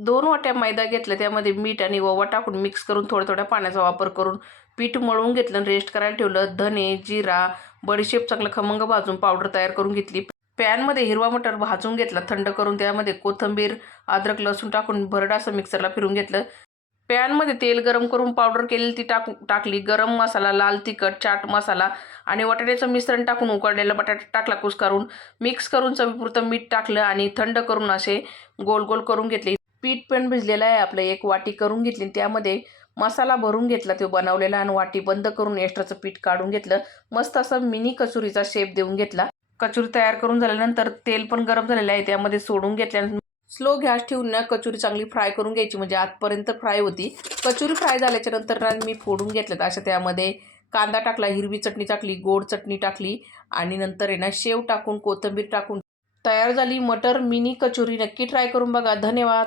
दोन वाट्या मैदा घेतला त्यामध्ये मीठ आणि ओवा टाकून मिक्स करून थोड्या थोड्या पाण्याचा वापर करून पीठ मळून घेतलं आणि रेस्ट करायला ठेवलं धने जिरा बडीशेप चांगलं खमंग भाजून पावडर तयार करून घेतली. पॅनमध्ये हिरवा मटर भाजून घेतला थंड करून त्यामध्ये कोथिंबीर अद्रक लसूण टाकून भरड असं मिक्सरला फिरून घेतलं. पॅनमध्ये तेल गरम करून पावडर केलेली ती टाक टाकली. गरम मसाला लाल तिखट चाट मसाला आणि बटाट्याचं मिश्रण टाकून उकडलेला बटाटा टाकला कुस्कारून. मिक्स करून चवीपुरतं मीठ टाकलं आणि थंड करून असे गोल गोल करून घेतले. पीठ पण भिजलेलं आहे आपलं. एक वाटी करून घेतली आणि त्यामध्ये मसाला भरून घेतला तो बनवलेला आणि वाटी बंद करून एक्स्ट्राचं पीठ काढून घेतलं. मस्त असं मिनी कचुरीचा शेप देऊन घेतला. कचोरी तयार करून झाल्यानंतर तेल पण गरम झालेलं आहे. त्यामध्ये सोडून घेतल्यानंतर स्लो गॅस ठेवून ना कचोरी चांगली फ्राय करून घ्यायची. म्हणजे आतपर्यंत फ्राय होती. कचोरी फ्राय झाल्याच्यानंतर मी फोडून घेतल्यात. अशा त्यामध्ये कांदा टाकला हिरवी चटणी टाकली गोड चटणी टाकली आणि नंतर आहे ना शेव टाकून कोथिंबीर टाकून तयार झाली. मटर मिनी कचोरी नक्की ट्राय करून बघा. धन्यवाद.